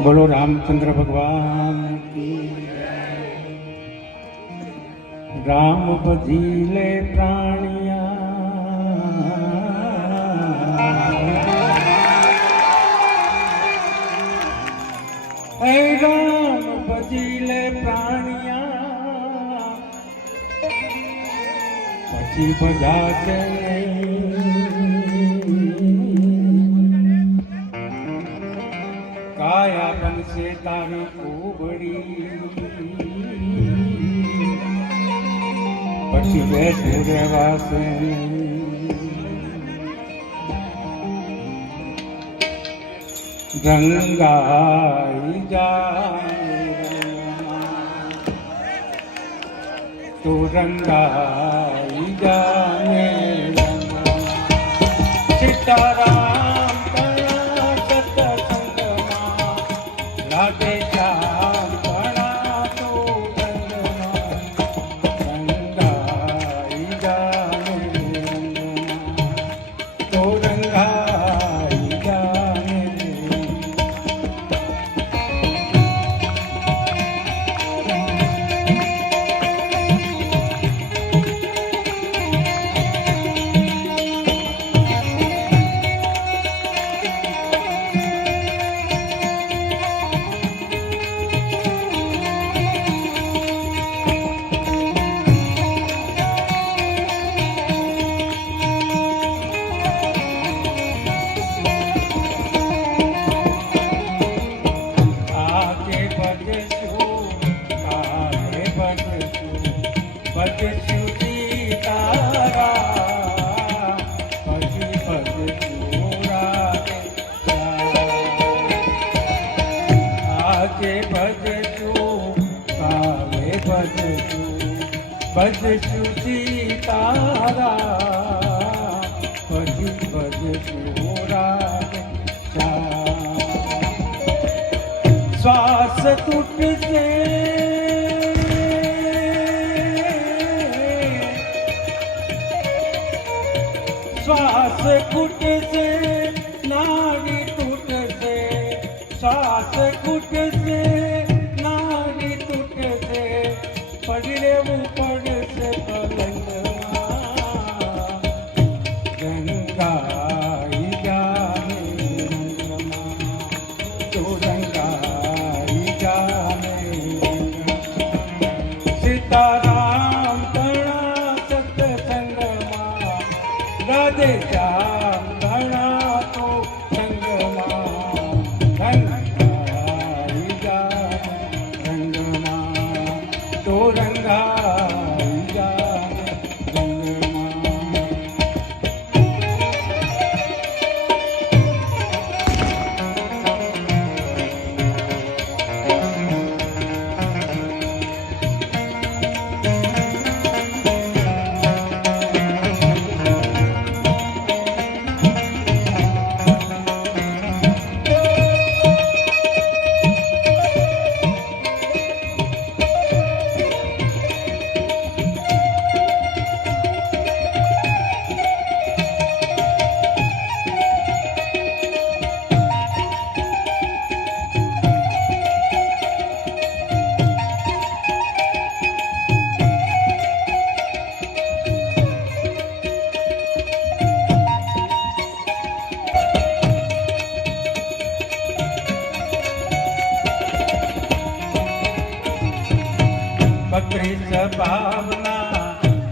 बोलो रामचंद्र भगवान की। राम भजीले प्राणिया हे राम भजीले प्राणिया पछी भजा के काया बन से तारी कुबड़ी पछी बैठे रहवासे रंगाई जाए तो रंगाई जाने सीताराम कया सतसंगमा राधे श्याम कया तो रंगाई जाने तो रंगाई जाने भजशु सीतारा पछी भजशु राधे श्वास टूट से श्वास घुट से नाड़ी टूट से श्वास घुट से नाड़ी टूट से पड़े ऊपर से पलंगवा रंगाई जाने रंगमा तो रंगाई जाने सीताराम कणा सत्संगमा राधे श्याम कणा तो संगमा रंगाई जाने रंगमा तो रंगाई जाने रंगमा। बकरी भावना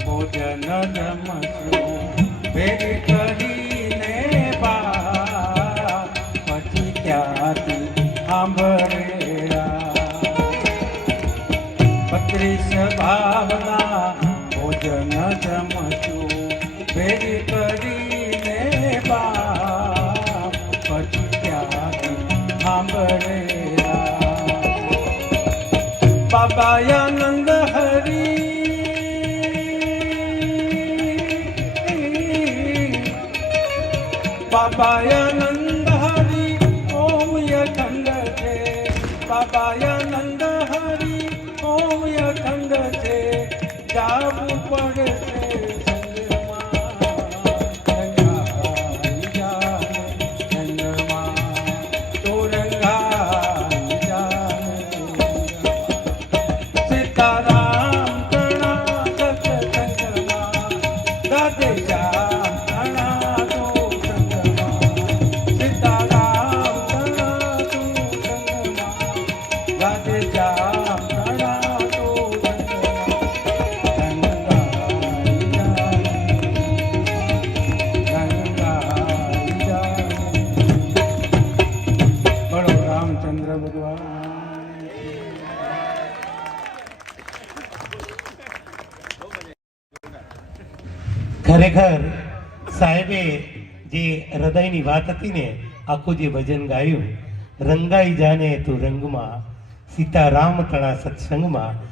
भोजन जमशु भेरी કરીને પછી ક્યાંથી સાંભળેલા બકરી ભાવના ભોજન જમશુ ભેરી કરીને પછી ક્યાંથી સાંભળેલા बाबायानंद हरि बाबायानंद हरि ओम यखंड थे बाबायानंद हरि ओम यखंड थे जाबू पड़से संगमा रंगाई जाने संगमा तो रंगाई ખરેખર સાહેબે જે હૃદયની વાત હતી ને, આખું જે ભજન ગાયું, રંગાઈ જાને તું રંગમાં, સીતારામ તણા સત્સંગમાં,